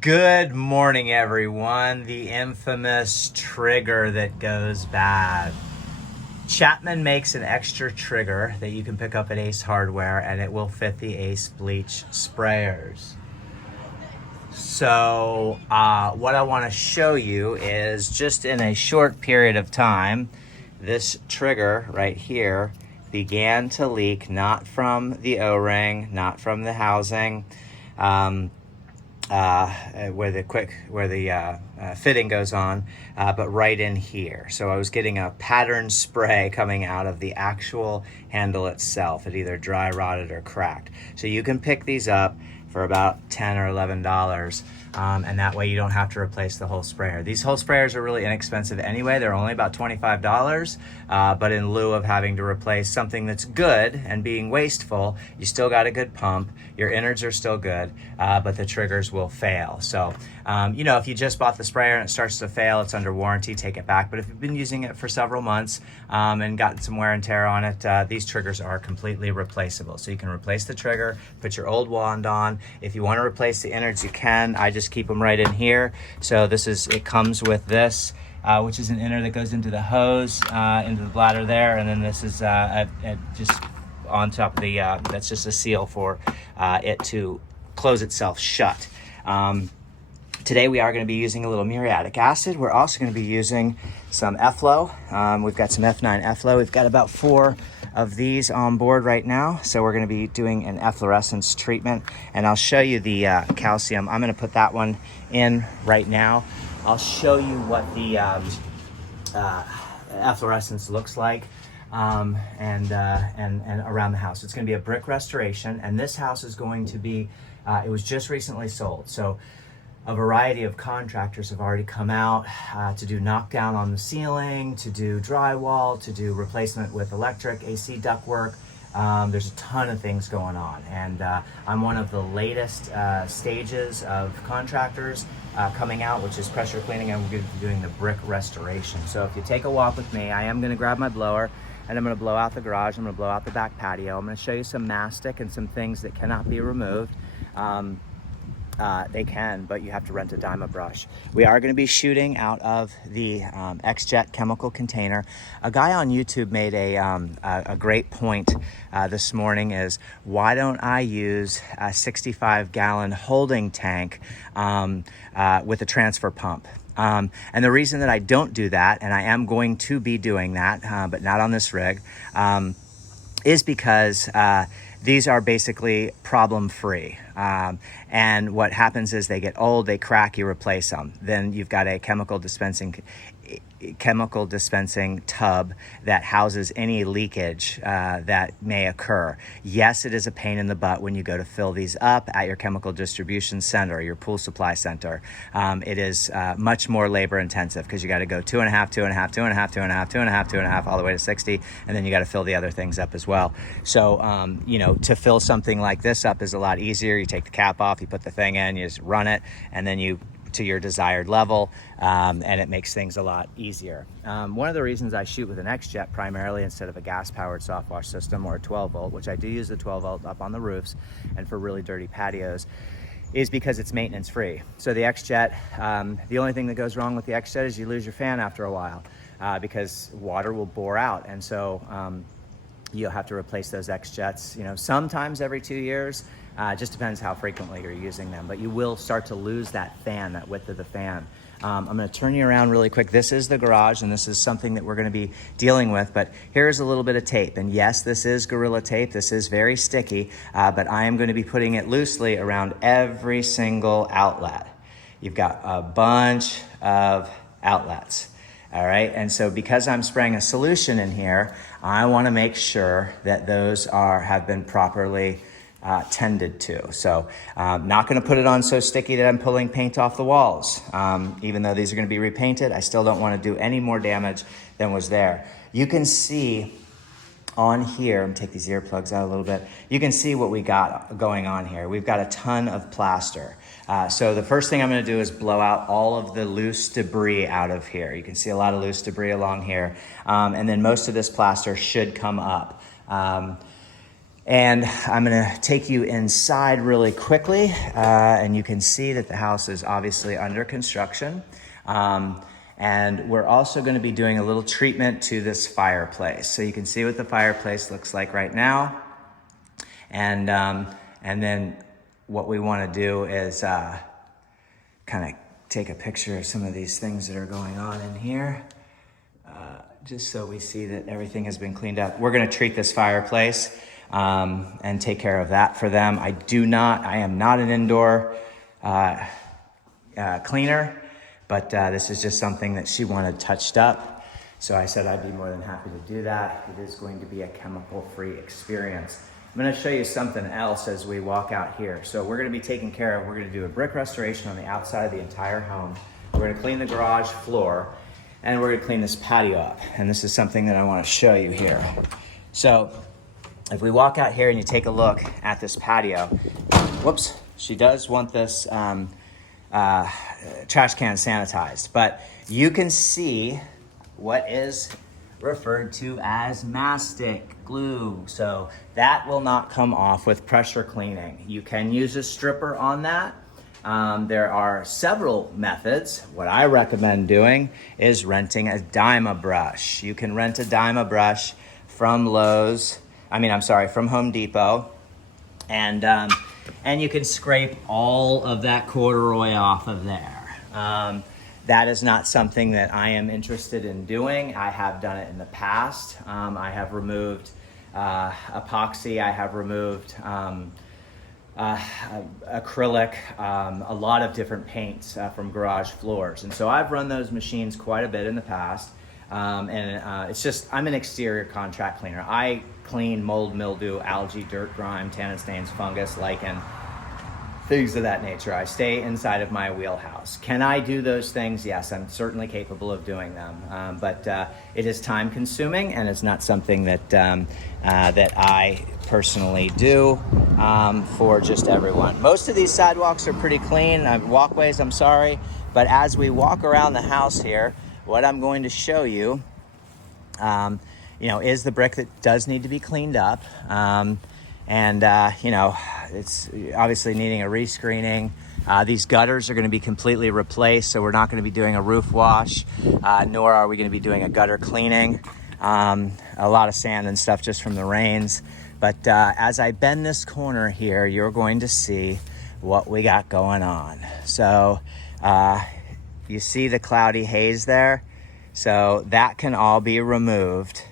Good morning, everyone. The infamous trigger that goes bad. Chapman makes an extra trigger that you can pick up at Ace Hardware, and it will fit the Ace bleach sprayers. So what I want to show you is just in a short period of time, this trigger right here began to leak, not from the O-ring, not from the housing, where the fitting goes on, but right in here. So I was getting a pattern spray coming out of the actual handle itself. It either dry rotted or cracked. So you can pick these up for about $10 or $11. And that way you don't have to replace the whole sprayer. These whole sprayers are really inexpensive anyway. They're only about $25, but in lieu of having to replace something that's good and being wasteful, you still got a good pump, your innards are still good, but the triggers will fail. So, if you just bought the sprayer and it starts to fail, it's under warranty, take it back. But if you've been using it for several months and gotten some wear and tear on it, these triggers are completely replaceable. So you can replace the trigger, put your old wand on. If you want to replace the innards, you can. I just keep them right in here. So it comes with this, which is an inner that goes into the hose, into the bladder there, and then this is just on top of the, that's just a seal for it to close itself shut. Today we are going to be using a little muriatic acid. We're also going to be using some Efflo. We've got some F9 Efflo. We've got about 4 of these on board right now. So we're going to be doing an efflorescence treatment, and I'll show you the calcium. I'm going to put that one in right now. I'll show you what the efflorescence looks like and around the house. It's going to be a brick restoration, and this house is going to be, it was just recently sold. So a variety of contractors have already come out to do knockdown on the ceiling, to do drywall, to do replacement with electric, AC ductwork. There's a ton of things going on, and I'm one of the latest stages of contractors coming out, which is pressure cleaning, and we're going to be doing the brick restoration. So if you take a walk with me, I am going to grab my blower, and I'm going to blow out the garage, I'm going to blow out the back patio. I'm going to show you some mastic and some things that cannot be removed. They can, but you have to rent a Dyma brush. We are going to be shooting out of the X-Jet chemical container. A guy on YouTube made a great point this morning is, why don't I use a 65-gallon holding tank with a transfer pump? And the reason that I don't do that, and I am going to be doing that, but not on this rig, is because these are basically problem-free. And what happens is they get old, they crack, you replace them. Then you've got a chemical dispensing tub that houses any leakage that may occur. Yes, it is a pain in the butt when you go to fill these up at your chemical distribution center or your pool supply center. It is much more labor intensive because you got to go 2.5, 2.5, 2.5, 2.5, 2.5, 2.5, all the way to 60, and then you got to fill the other things up as well. So, to fill something like this up is a lot easier. You take the cap off, you put the thing in, you just run it, and then you to your desired level, and it makes things a lot easier. One of the reasons I shoot with an X-Jet primarily instead of a gas-powered soft wash system or a 12-volt, which I do use the 12-volt up on the roofs and for really dirty patios, is because it's maintenance free. So the X-Jet, the only thing that goes wrong with the X-Jet is you lose your fan after a while because water will bore out, and so you'll have to replace those X-Jets, sometimes every 2 years. Just depends how frequently you're using them, but you will start to lose that fan, that width of the fan. I'm going to turn you around really quick. This is the garage, and this is something that we're going to be dealing with, but here's a little bit of tape. And yes, this is Gorilla Tape. This is very sticky, but I am going to be putting it loosely around every single outlet. You've got a bunch of outlets. All right, and so because I'm spraying a solution in here, I want to make sure that those have been properly tended to. So not going to put it on so sticky that I'm pulling paint off the walls. Even though these are going to be repainted, I still don't want to do any more damage than was there. You can see on here, I'm gonna take these earplugs out a little bit. You can see what we got going on here. We've got a ton of plaster. So the first thing I'm gonna do is blow out all of the loose debris out of here. You can see a lot of loose debris along here. And then most of this plaster should come up. And I'm gonna take you inside really quickly, and you can see that the house is obviously under construction. And we're also gonna be doing a little treatment to this fireplace. So you can see what the fireplace looks like right now. And then what we wanna do is kind of take a picture of some of these things that are going on in here, just so we see that everything has been cleaned up. We're gonna treat this fireplace and take care of that for them. I am not an indoor cleaner, but this is just something that she wanted touched up. So I said I'd be more than happy to do that. It is going to be a chemical-free experience. I'm gonna show you something else as we walk out here. So we're gonna be taking care of, we're gonna do a brick restoration on the outside of the entire home. We're gonna clean the garage floor, and we're gonna clean this patio up. And this is something that I wanna show you here. So if we walk out here and you take a look at this patio, whoops, she does want this trash can sanitized, but you can see what is referred to as mastic glue. So that will not come off with pressure cleaning. You can use a stripper on that. There are several methods. What I recommend doing is renting a Dyma brush. You can rent a Dyma brush from from Home Depot, and you can scrape all of that corduroy off of there. That is not something that I am interested in doing. I have done it in the past. I have removed epoxy. I have removed acrylic, a lot of different paints from garage floors. And so I've run those machines quite a bit in the past. It's just, I'm an exterior contract cleaner. I clean mold, mildew, algae, dirt, grime, tannin stains, fungus, lichen, things of that nature. I stay inside of my wheelhouse. Can I do those things? Yes, I'm certainly capable of doing them. But it is time consuming, and it's not something that that I personally do for just everyone. Most of these sidewalks are pretty clean, walkways, I'm sorry. But as we walk around the house here, what I'm going to show you, is the brick that does need to be cleaned up. It's obviously needing a rescreening. These gutters are going to be completely replaced, so we're not going to be doing a roof wash, nor are we going to be doing a gutter cleaning. A lot of sand and stuff just from the rains. But as I bend this corner here, you're going to see what we got going on. So you see the cloudy haze there? So that can all be removed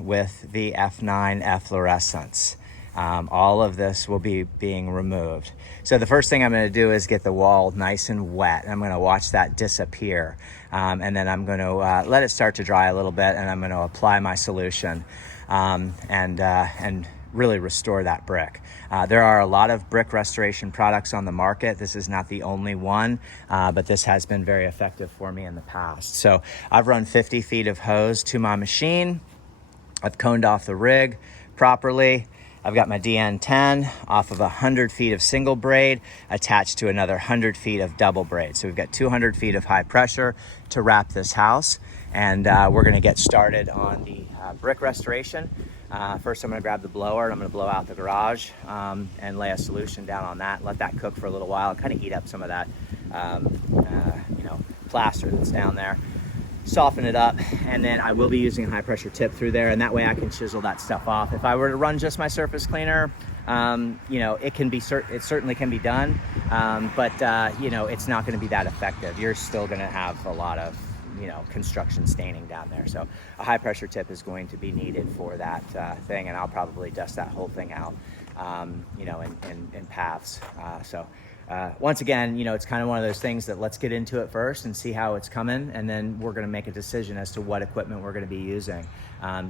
with the F9 efflorescence. All of this will be being removed. So the first thing I'm going to do is get the wall nice and wet. I'm going to watch that disappear. And then I'm going to let it start to dry a little bit, and I'm going to apply my solution and really restore that brick. There are a lot of brick restoration products on the market. This is not the only one, but this has been very effective for me in the past. So I've run 50 feet of hose to my machine. I've coned off the rig properly. I've got my DN10 off of 100 feet of single braid attached to another 100 feet of double braid. So we've got 200 feet of high pressure to wrap this house. And we're gonna get started on the brick restoration. First, I'm gonna grab the blower and I'm gonna blow out the garage and lay a solution down on that, let that cook for a little while, kind of heat up some of that plaster that's down there. Soften it up, and then I will be using a high pressure tip through there, and that way I can chisel that stuff off. If I were to run just my surface cleaner, it certainly can be done, but it's not going to be that effective. You're still going to have a lot of construction staining down there. So a high pressure tip is going to be needed for that thing, and I'll probably dust that whole thing out, in paths. Once again, it's kind of one of those things that let's get into it first and see how it's coming, and then we're going to make a decision as to what equipment we're going to be using. I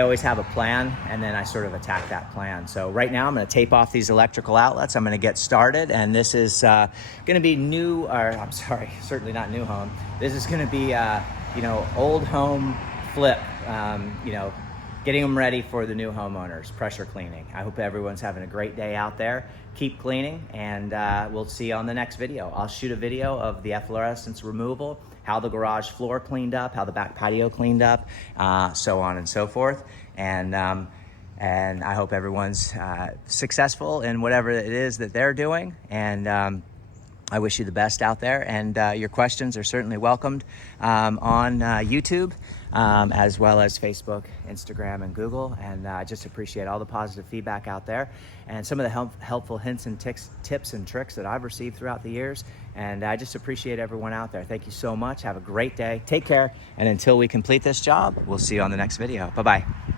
always have a plan, and then I sort of attack that plan. So right now I'm going to tape off these electrical outlets. I'm going to get started, and this is going to be certainly not new home. This is going to be, old home flip, getting them ready for the new homeowners, pressure cleaning. I hope everyone's having a great day out there. Keep cleaning, and we'll see you on the next video. I'll shoot a video of the efflorescence removal, how the garage floor cleaned up, how the back patio cleaned up, so on and so forth. And And I hope everyone's successful in whatever it is that they're doing. And I wish you the best out there, and your questions are certainly welcomed on YouTube, as well as Facebook, Instagram, and Google. And I just appreciate all the positive feedback out there and some of the helpful hints and tips and tricks that I've received throughout the years. And I just appreciate everyone out there. Thank you so much. Have a great day. Take care. And until we complete this job, we'll see you on the next video. Bye-bye.